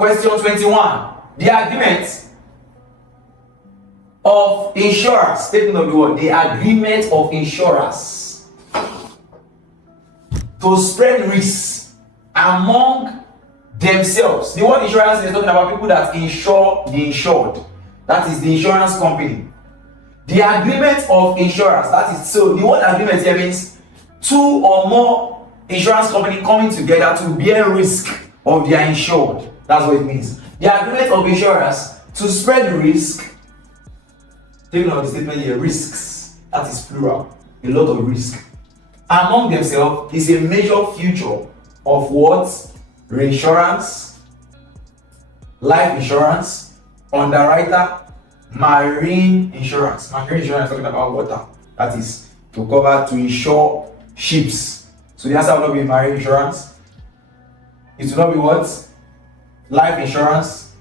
Question 21. The agreement of insurers, statement of the word, the agreement of insurers to spread risks among themselves. The word insurance is talking about people that insure the insured. That is the insurance company. The agreement of insurers, that is, so the word agreement here means two or more insurance companies coming together to bear risk of their insured. That's what it means. The agreement of insurers to spread risk. Take note of the statement here, risks. That is plural. A lot of risk. Among themselves is a major feature of what? Reinsurance, life insurance, underwriter, marine insurance. Marine insurance is talking about water. That is to cover, to insure ships. So the answer will not be marine insurance. It will not be what? Life insurance.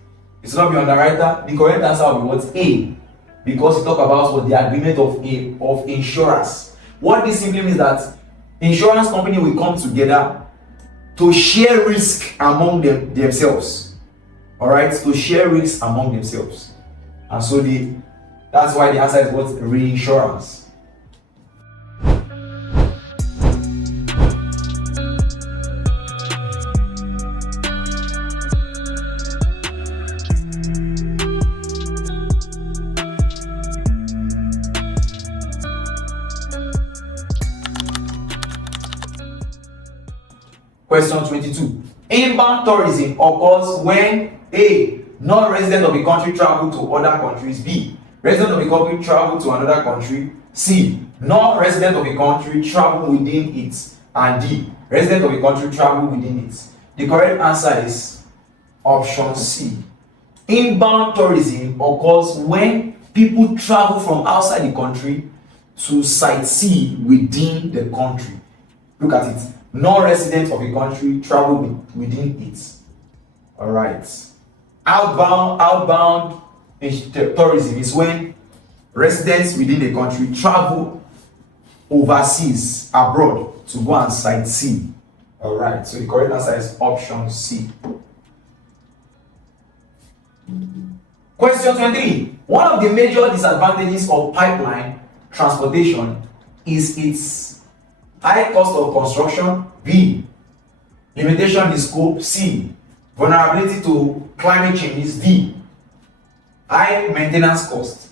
It will not be underwriter. The correct answer will be what? A. Because it talk about what? The agreement of insurers. What this simply means that insurance company will come together to share risk among themselves. Alright? To share risk among themselves. And so that's why the answer is what? Reinsurance. Question 22. Inbound tourism occurs when A. Non-resident of the country travel to other countries. B. Resident of the country travel to another country. C. Non-resident of the country travel within it. And D. Resident of the country travel within it. The correct answer is option C. Inbound tourism occurs when people travel from outside the country to sightsee within the country. Look at it. Non-residents of a country travel within it. All right. Outbound tourism is when residents within the country travel overseas, abroad, to go and sightsee. All right. So the correct answer is option C. Question 23. One of the major disadvantages of pipeline transportation is its high cost of construction. B. Limitation in scope. C. Vulnerability to climate change. D. High maintenance cost.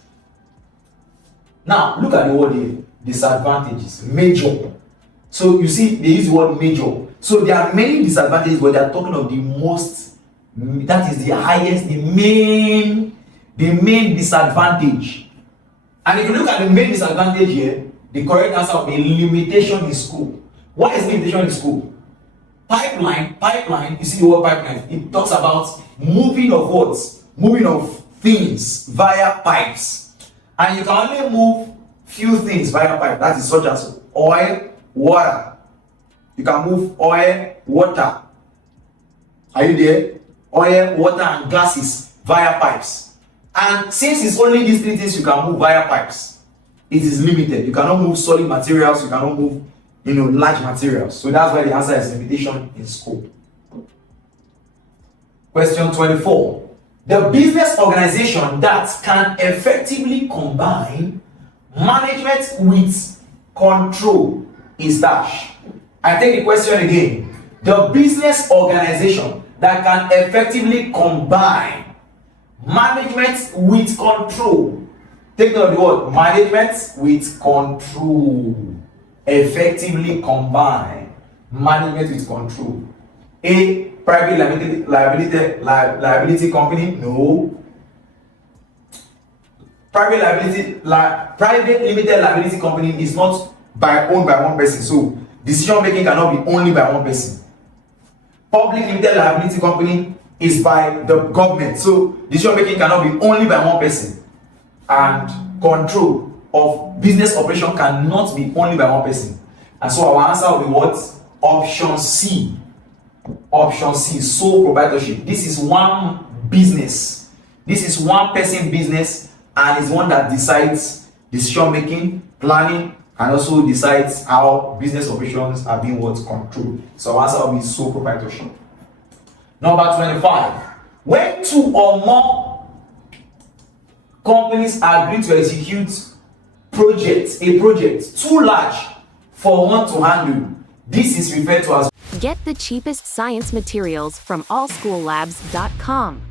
Now look at the word here. Disadvantages. Major. So you see they use the word major. So there are many disadvantages, but they are talking of the most, that is the highest, the main disadvantage. And if you look at the main disadvantage here, the correct answer will be limitation in scope. What is limitation in scope? Pipeline, you see the word pipeline, it talks about moving of what? Moving of things via pipes. And you can only move few things via pipe. That is such as oil, water. You can move oil, water. Are you there? Oil, water, and gases via pipes. And since it's only these three things you can move via pipes, it is limited. You cannot move solid materials, you cannot move large materials. So that's why the answer is limitation in scope. Question 24. The business organization that can effectively combine management with control is dash. I take the question again. The business organization that can effectively combine management with control. Take note of the word management with control. Effectively combine management with control. A. Private liability company. No. Private limited liability company is not owned by one person. So decision making cannot be only by one person. Public limited liability company is by the government. So decision making cannot be only by one person. And control of business operation cannot be only by one person. And so our answer will be what? Option C. Option C, sole proprietorship. This is one business. This is one person business, and is one that decides decision making, planning, and also decides how business operations are being controlled. So our answer will be sole proprietorship. Number 25. When two or more companies agree to execute a project too large for one to handle, this is referred to as Get the cheapest science materials from allschoollabs.com.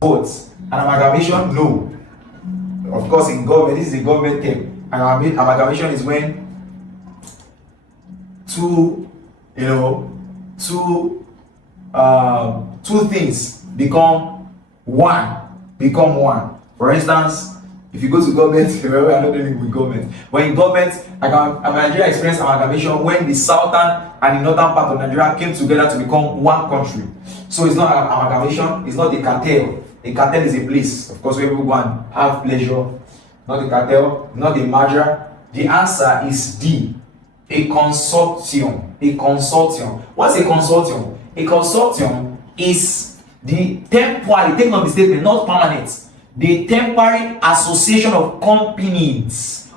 votes. An amalgamation? No. Of course, in government, this is a government term. Amalgamation is when two things become one. For instance, if you go to government, remember I'm not dealing with government. When in government, Nigeria experienced amalgamation when the southern and the northern part of Nigeria came together to become one country. So it's not an amalgamation, it's not a cartel. A cartel is a place, of course, where people go and have pleasure. Not a cartel, not a merger. The answer is D. A consortium. A consortium. What's a consortium? A consortium is the temporary, take note of the statement, not permanent. The temporary association of companies.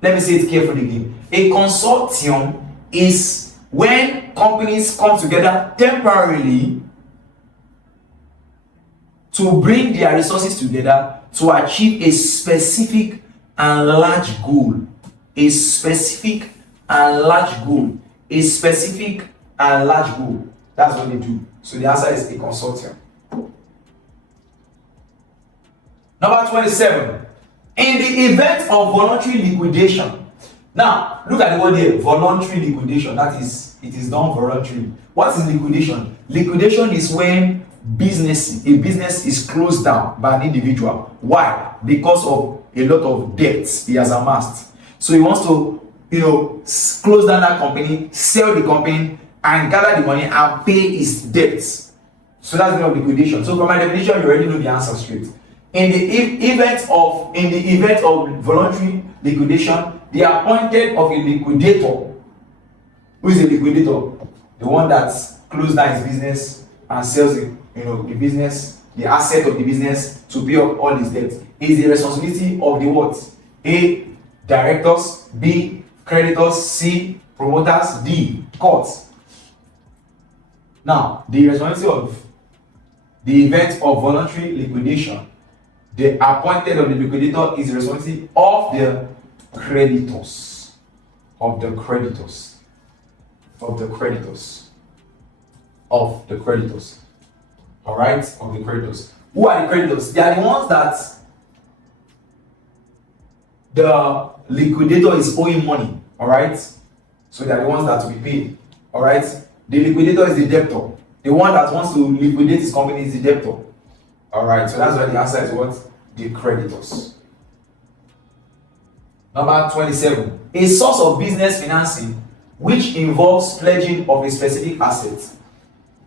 Let me say it carefully again. A consortium is when companies come together temporarily to bring their resources together to achieve a specific and large goal. A specific and large goal. A specific and large goal. That's what they do. So the answer is a consortium. Number 27. In the event of voluntary liquidation. Now, look at the word here, voluntary liquidation. That is, it is done voluntarily. What is liquidation? Liquidation is when a business is closed down by an individual. Why? Because of a lot of debts he has amassed. So he wants to, close down that company, sell the company, and gather the money and pay his debts. So that's the liquidation. So from my definition, you already know the answer straight. In the event of voluntary liquidation, the appointed of a liquidator. Who is a liquidator? The one that closed down his business and sells the business, the asset of the business to pay up all his debts. Is the responsibility of the what? A. Directors. B. Creditors. C. Promoters. D. Courts. Now, the responsibility of the event of voluntary liquidation, the appointed of the liquidator is the responsibility of the creditors. Of the creditors. Alright? Of the creditors. Who are the creditors? They are the ones that the liquidator is owing money. Alright? So they are the ones that will be paid. Alright? The liquidator is the debtor. The one that wants to liquidate his company is the debtor. Alright, so that's why the answer is what? The creditors. Number 27. A source of business financing which involves pledging of a specific asset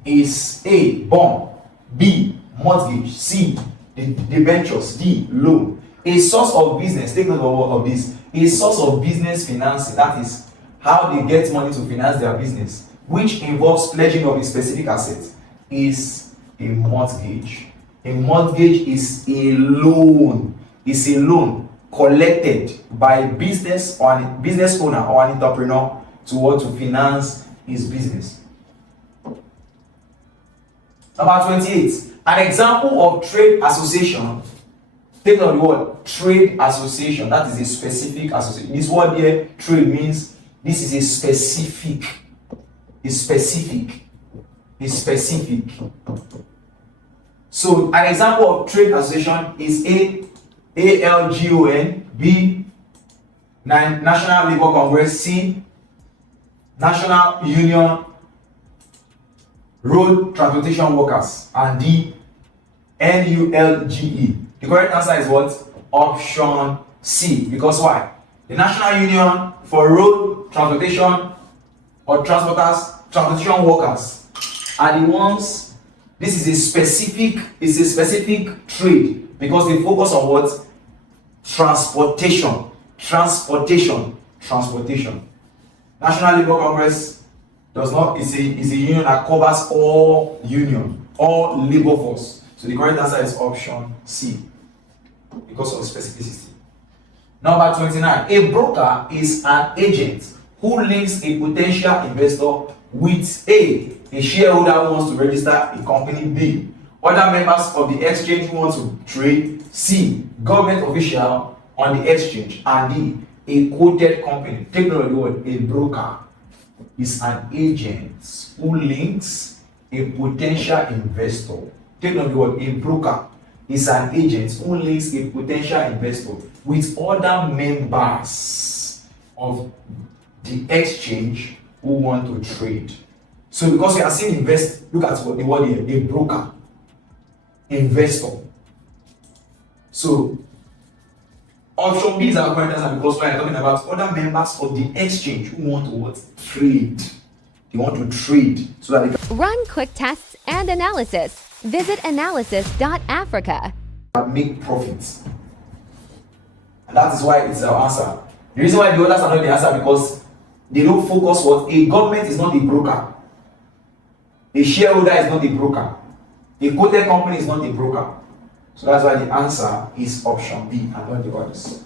is A. Bond, B. Mortgage, C. Debentures, D. Loan. A source of business, take note of this. A source of business financing, that is how they get money to finance their business, which involves pledging of a specific asset, is a mortgage. A mortgage is a loan. It's a loan collected by a business or a business owner or an entrepreneur to finance his business. Number 28. An example of trade association. Take note of the word trade association. That is a specific association. This word here, trade, means this is a specific. So an example of trade association is A. ALGON, B. National Labour Congress, C. National Union Road Transportation Workers, and D. NULGE. The correct answer is what? Option C. Because why? The National Union for Road Transportation or transportation workers are the ones. This is a specific trade because they focus on what? Transportation. National Labour Congress does not, is a union that covers all labor force. So the correct answer is option C because of specificity. Number 29. A broker is an agent who links a potential investor with A. A shareholder who wants to register a company. B. Other members of the exchange who want to trade. C. Government official on the exchange. And D. A quoted company. Take note of the word. A broker is an agent who links a potential investor. Take note of the word. A broker is an agent who links a potential investor with other members of the exchange who want to trade. So because we are seeing invest, look at what the word here, a broker, investor. So option B is our correct answer because we are talking about other members of the exchange who want to what? Trade. They want to trade so that they can Run quick tests and analysis. Visit analysis.africa. make profits. And that is why it's our answer. The reason why the others are not the answer because they don't focus what a government is not a broker. A shareholder is not a broker. A quoted company is not a broker. So that's why the answer is option B and not the others.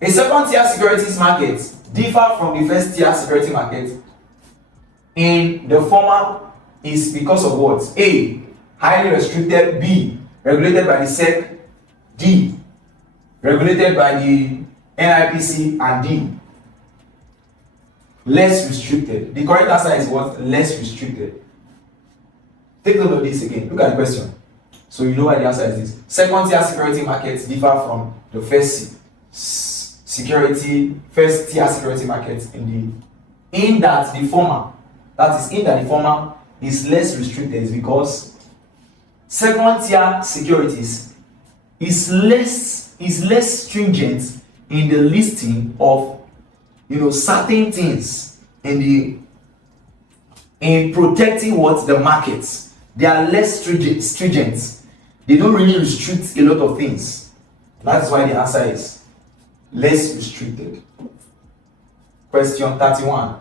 A second tier securities market differ from the first tier security market in the former is because of what? A. Highly restricted. B. Regulated by the SEC. D. Regulated by the NIPC. And D. Less restricted. The correct answer is what? Less restricted. Take note of this again. Look at the question. So you know why the answer is this. Second tier security markets differ from the first tier security markets in that the former is less restricted is because second tier securities is less stringent in the listing of certain things in protecting what the markets. They are less stringent. They don't really restrict a lot of things. That's why the answer is less restricted. Question 31.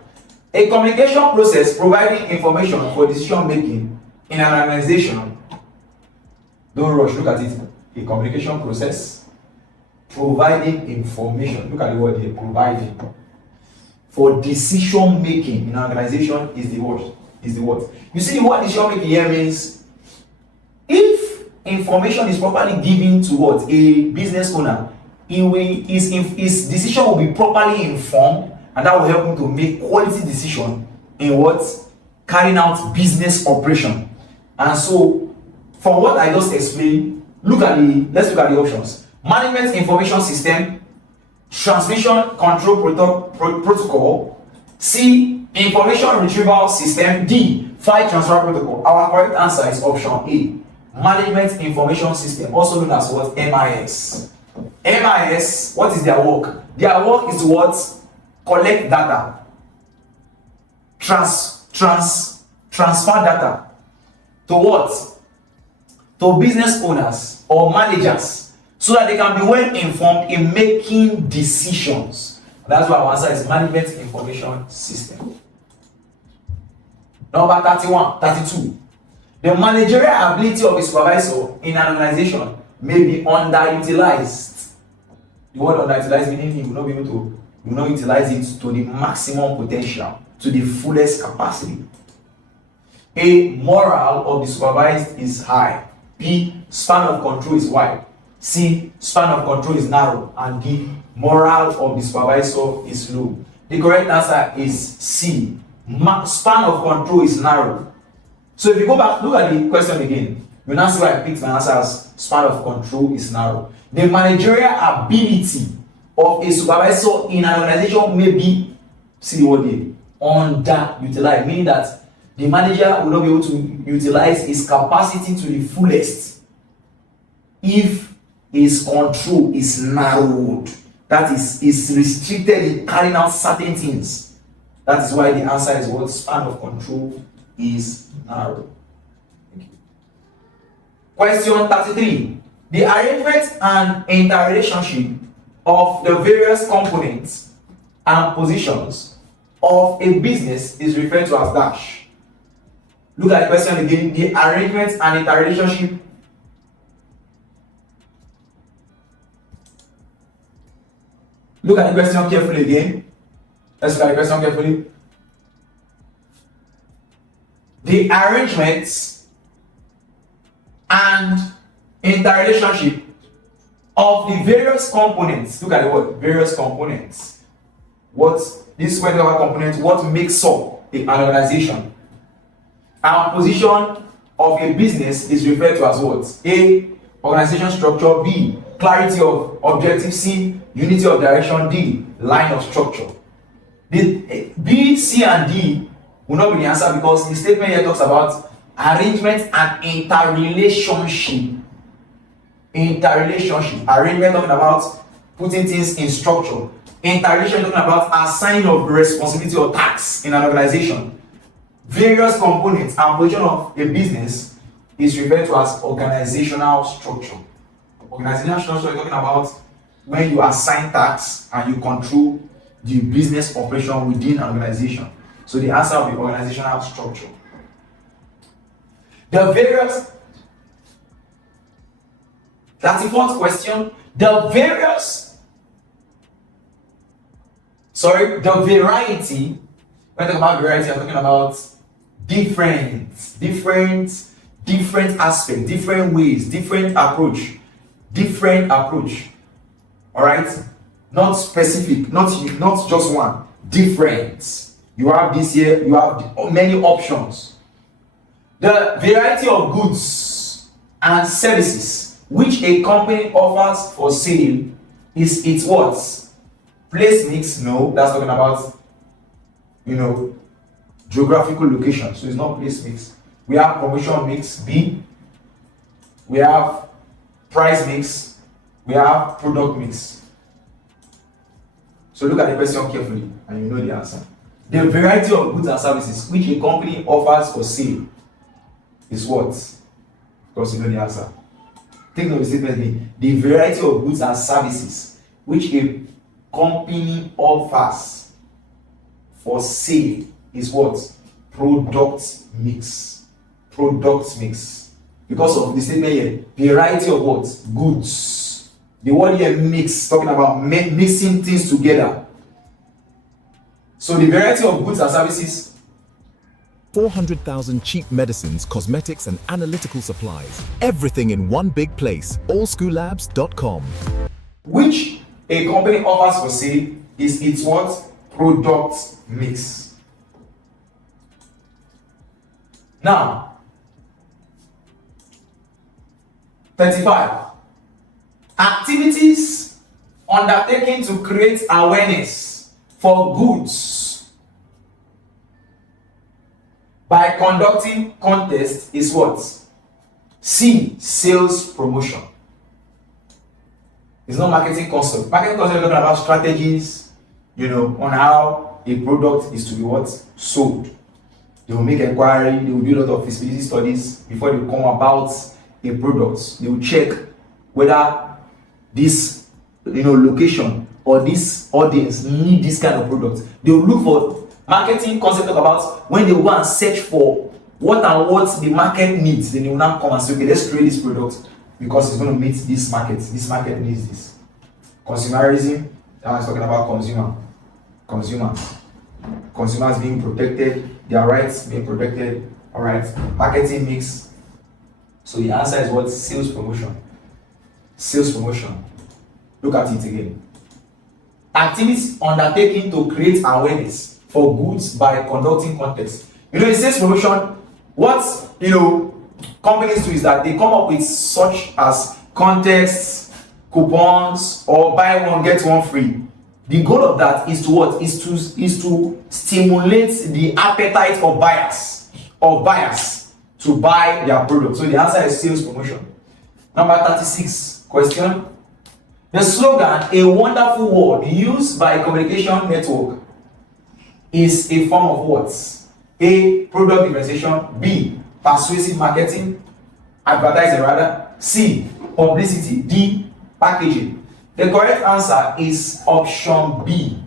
A communication process providing information for decision making in an organization. Don't rush, look at it. A communication process providing information. Look at the word here, providing. For decision making in an organization is the word. You see, what decision making here means if information is properly given to what a business owner, his decision will be properly informed, and that will help him to make quality decision in what carrying out business operation. And so, from what I just explained, let's look at the options. Management information system, transmission control protocol. C. Information retrieval system. D. File transfer protocol. Our correct answer is option A. Management information system, also known as what? MIS. MIS, what is their work? Their work is what? Collect data. Transfer data. To what? To business owners or managers, so that they can be well informed in making decisions. That's why our answer is management information system. Number 32. The managerial ability of a supervisor in an organization may be underutilized. The word underutilized meaning he will not be able to, utilize it to the maximum potential, to the fullest capacity. A. Morale of the supervised is high. B. Span of control is wide. C. Span of control is narrow. And D. Morale of the supervisor is low. The correct answer is C. Span of control is narrow. So if you go back, look at the question again. You now see why I picked my answer as span of control is narrow. The managerial ability of a supervisor in an organization may be, see the word here, underutilized, meaning that the manager will not be able to utilize his capacity to the fullest if his control is narrowed. That is restricted in carrying out certain things. That is why the answer is what? Span of control is narrow. Thank you. Question 33. The arrangement and interrelationship of the various components and positions of a business is referred to as dash. Look at the question again. The arrangement and interrelationship Look at the question carefully again. Let's look at the question carefully. the arrangements and interrelationship of the various components. Look at the word various components. What this particular component, what makes up an organization. And position of a business is referred to as what? A, organization structure. B, clarity of objective. C, unity of direction. D, line of structure. The B, C, and D will not be the answer because the statement here talks about arrangement and interrelationship. Arrangement talking about putting things in structure. Interrelation talking about assigning of responsibility or tasks in an organization. Various components and position of a business is referred to as organizational structure. Organizational structure is talking about when you assign tasks and you control the business operation within an organization. So the answer will be organizational structure. The various 34th question, the variety, when I talk about variety, I'm talking about different aspects, different ways, different approach. All right, not specific, not just one, different. You have this here, you have many options. The variety of goods and services which a company offers for sale is its what? Place mix? No, that's talking about, geographical location. So it's not place mix. We have promotion mix. B. We have price mix. We have product mix. So look at the question carefully and you know the answer. The variety of goods and services which a company offers for sale is what? Of course, you know the answer. Take note of the statement. The variety of goods and services which a company offers for sale is what? Product mix. Because of the statement here, variety of what? Goods. The word here mix, talking about mixing things together. So the variety of goods and services, 400,000 cheap medicines, cosmetics, and analytical supplies. Everything in one big place. AllSchoolLabs.com. which a company offers for sale is its what? Product mix. Now, 35. Activities undertaken to create awareness for goods by conducting contests is what? C. Sales promotion. It's not marketing concept. Marketing concept is talking about strategies, on how a product is to be what? Sold. They will make inquiry, they will do a lot of feasibility studies before they come about a product. They will check whether this location or this audience need this kind of product. They will look for marketing concept about when they go and search for what the market needs. Then they will now come and say, okay, let's create this product because it's going to meet this market. This market needs this. Consumerism, that one's talking about consumers being protected, their rights being protected. All right, marketing mix. So the answer is what? Sales promotion. Look at it again. Activities undertaken to create awareness for goods by conducting contests. In sales promotion, what companies do is that they come up with such as contests, coupons, or buy one get one free. The goal of that is to what? Is to stimulate the appetite of buyers to buy their product. So the answer is sales promotion. Number 36 question. The slogan, a wonderful word used by a communication network, is a form of what? A. Product differentiation. B. Persuasive marketing. Advertising rather. C. Publicity. D. Packaging. The correct answer is option B.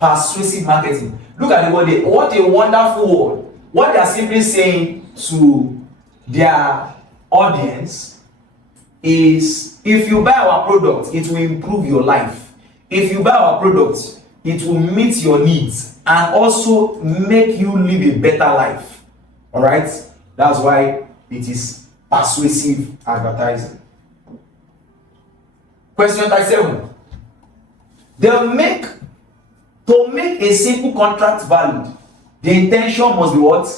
Persuasive marketing. Look at the word there. What a wonderful word. What they are simply saying to their audience is, if you buy our product, it will improve your life. If you buy our product, it will meet your needs and also make you live a better life. Alright? That's why it is persuasive advertising. Question 37. To make a simple contract valid, the intention must be what?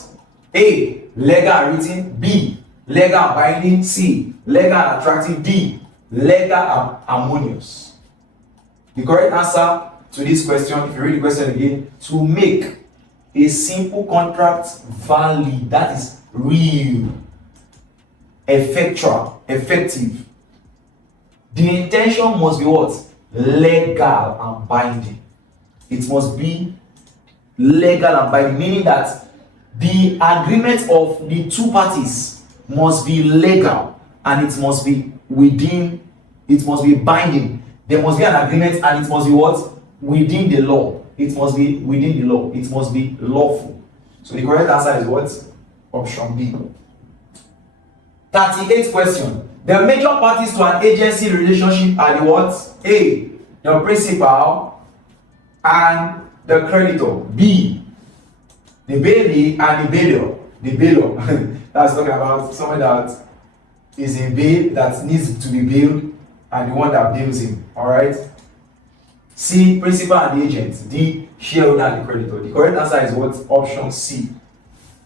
A. Legal and written. B. Legal and binding. C. Legal and attractive. D. Legal and harmonious. The correct answer to this question, if you read the question again, to make a simple contract valid, that is real, effectual, effective, the intention must be what? Legal and binding. It must be legal and binding, meaning that the agreement of the two parties must be legal and it must be binding. There must be an agreement and it must be what? Within the law. It must be within the law. It must be lawful. So the correct answer is what? Option B. 38th question. The major parties to an agency relationship are the what? A. The principal and the creditor. B. The bailee and the bailor. The bailor. That's talking about someone that is in bail, that needs to be bailed, and the one that bails him. Alright? C. Principal and the agent. D. Shareholder and the creditor. The correct answer is what? Option C.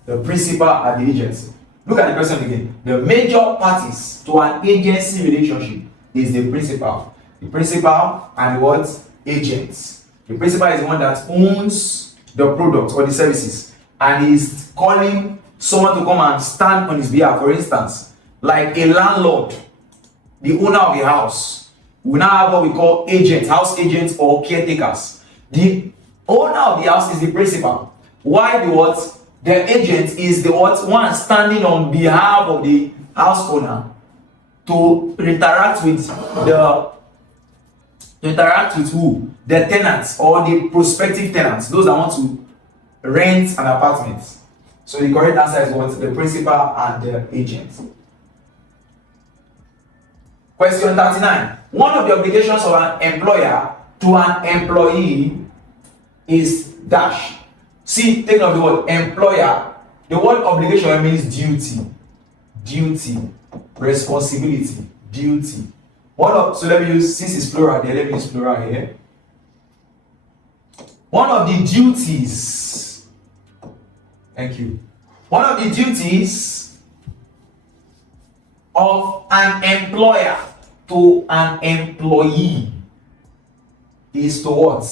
The principal and the agent. Look at the question again. The major parties to an agency relationship is the principal. The principal and the what? Agents. The principal is the one that owns the product or the services and is calling someone to come and stand on his behalf. For instance, like a landlord, the owner of the house, we now have what we call agents, house agents or caretakers. The owner of the house is the principal. Why the what? The agent is the what? One standing on behalf of the house owner to interact with who? The tenants or the prospective tenants, those that want to rent an apartment. So the correct answer is what? The principal and the agent. Question 39. One of the obligations of an employer to an employee is dash. See, take note of the word employer. The word obligation means duty, responsibility, duty. So let me use, since it's plural there, let me use plural here. One of the duties, thank you. One of the duties of an employer to an employee is to what?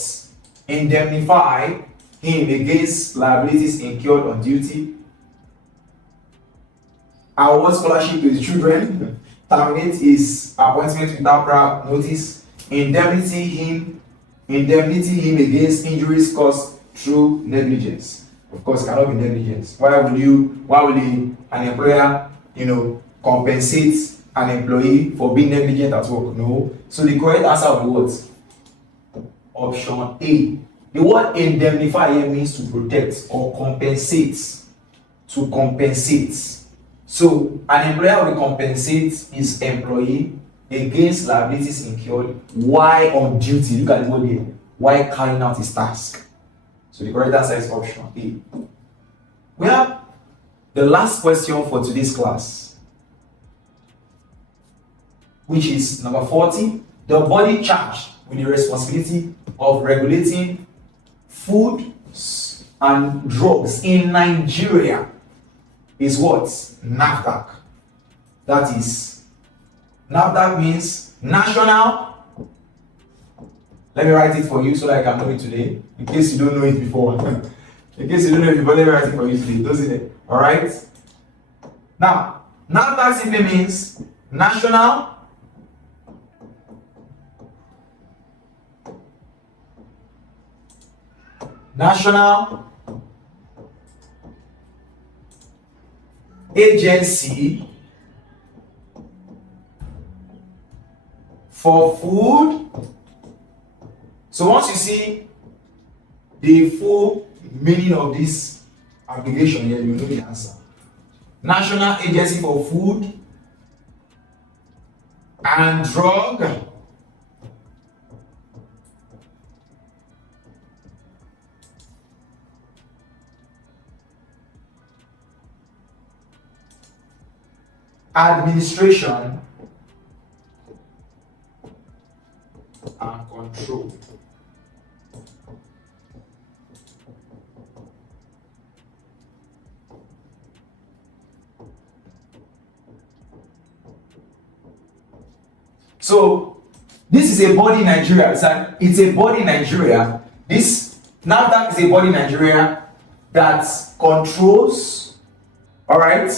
Indemnify him against liabilities incurred on duty, award scholarship to his children, terminate his appointment without prior notice, indemnity him against injuries caused through negligence. Of course, it cannot be negligence. Why will an employer, compensate an employee for being negligent at work? No. So the correct answer will be what? Option A. The word indemnify here means to protect or compensate. To compensate. So an employer will compensate his employee against liabilities incurred while on duty. Look at the word here. While carrying out his task. So the correct answer is option A. We have the last question for today's class, which is number 40. The body charged with the responsibility of regulating food and drugs in Nigeria is what? NAFDAC. That is, NAFDAC means National. Let me write it for you so that I can know it today, in case you don't know it before. In case you don't know it before, let me write it for you today, doesn't it? Alright? Now, NAFDAC simply means National Agency for Food. So once you see the full meaning of this abbreviation here, you know the answer. National Agency for Food and Drug administration and control. So this is a body in Nigeria. It's a body in Nigeria. This NAFDAC is a body in Nigeria that controls, all right?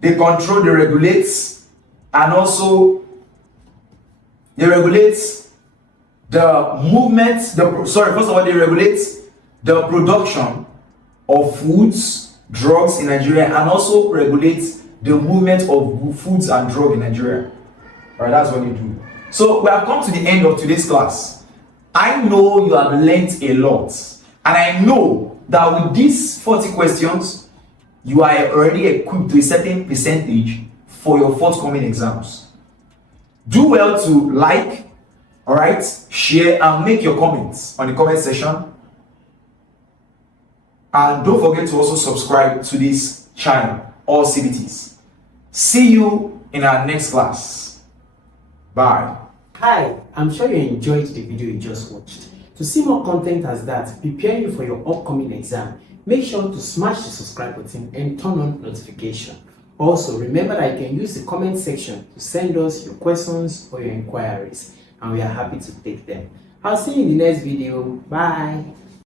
They control, they regulate, and also they regulate the movement, first of all, they regulate the production of foods, drugs in Nigeria, and also regulate the movement of foods and drugs in Nigeria. All right, that's what they do. So we have come to the end of today's class. I know you have learned a lot, and I know that with these 40 questions, you are already equipped to a certain percentage for your forthcoming exams. Do well to like, all right, share, and make your comments on the comment section. And don't forget to also subscribe to this channel, AllCBTs. See you in our next class. Bye. Hi, I'm sure you enjoyed the video you just watched. To see more content as that, preparing you for your upcoming exam, make sure to smash the subscribe button and turn on notification. Also, remember that you can use the comment section to send us your questions or your inquiries, and we are happy to take them. I'll see you in the next video. Bye.